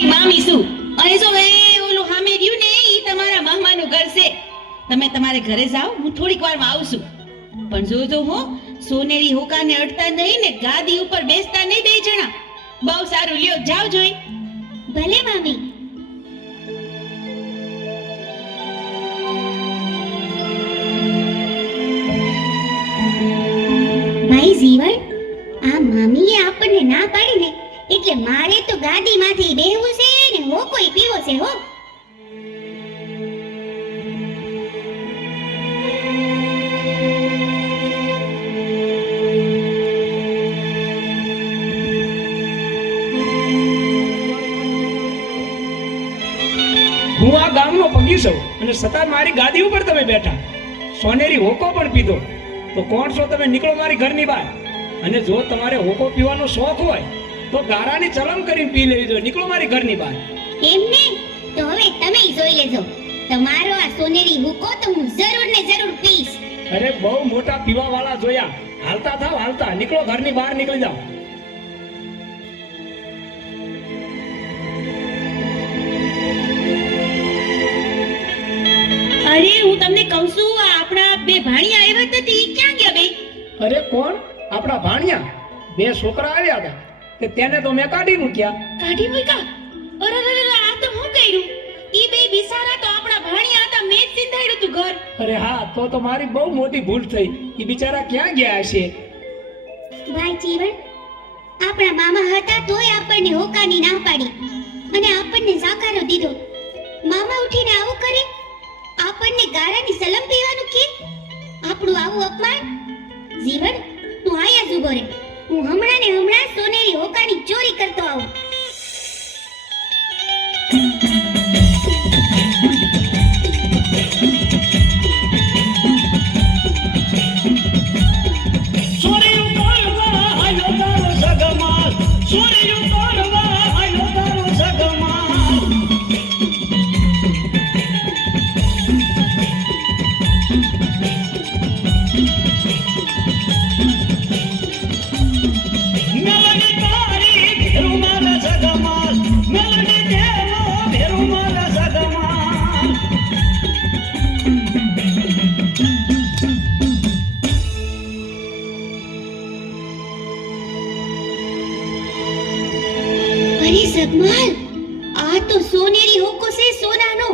તમારી મામી છું અને જો એ ઓલું સામે રહ્યું ને ઈ તમારા મામાનું ઘર છે. તમે તમારે ઘરે જાઓ, હું થોડીક વારમાં આવું છું. પણ જોજો હો, સોનેરી હોકાને અડતા નહીં ને ગાદી ઉપર બેસતા નહીં બે જણા. બહુ સારું, લ્યો જાઓ જોઈ. ભલે મામી. ભાઈ જીવન, આ મામીએ આપણને ના પાડી ને એટલે મારે તો ગાદીમાંથી બેહવું છે ને હો કોઈ પીવો છે હો. હું આ ગામનો પગી છું અને છતાં મારી ગાદી ઉપર તમે બેઠા, સોનેરી હોકો પણ પીધો. તો કોણ છો તમે? નીકળો મારી ઘરની બહાર. અને જો તમારે હોકો પીવાનો શોખ હોય તો ગારાની ચલમ કરીને પી લેજો. નીકળો મારી ઘરની બહાર. એમને તો હવે તમે જોઈ લેજો, તમારો આ સોનેરી હુકો તો હું જરૂર ને જરૂર પીશ. અરે બહુ મોટા પીવા વાળા જોયા. હાલતા થાવ, હાલતા નીકળો, ઘરની બહાર નીકળી જાઓ. અરે હું તમને કહું છું, આ આપણા બે ભાણિયા આવ્યા હતા તે ક્યાં ગયા બે? અરે કોણ? આપણા ભાણિયા. બે છોકરા આવ્યા હતા તે તેને તો મેં કાઢી મૂક્યા. કાઢી મૂક્યા? અરે આ તો હું કર્યું? ઈ બે બિચારા તો આપણા ભાણિયા હતા, મેં જ સિંધાડ્યું તું ઘર. અરે હા, તો મારી બહુ મોટી ભૂલ થઈ. એ બિચારા ક્યાં ગયા હશે? ભાઈ જીવન, આપણા મામા હતા તોય આપણને હોકાની ના પાડી અને આપણને સાકારો દીધો. મામા ઉઠીને આવું કરે, આપણને ગારાની સલમ પીવાનું કે આપણું આવું અપમાન. જીવન, તું આયા જ ઉભો રહે, હું હમણાં ને હમણાં સોનેરી હોકાની ચોરી કરતો આવું. સગમાલ, આ તો સોનેરી હોકો છે, સોનાનો.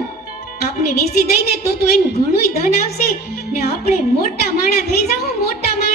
આપણે વેચી દઈને તો એનું ઘણું ધન આવશે ને આપણે મોટા માણા થઈ જાહો, મોટા માણા.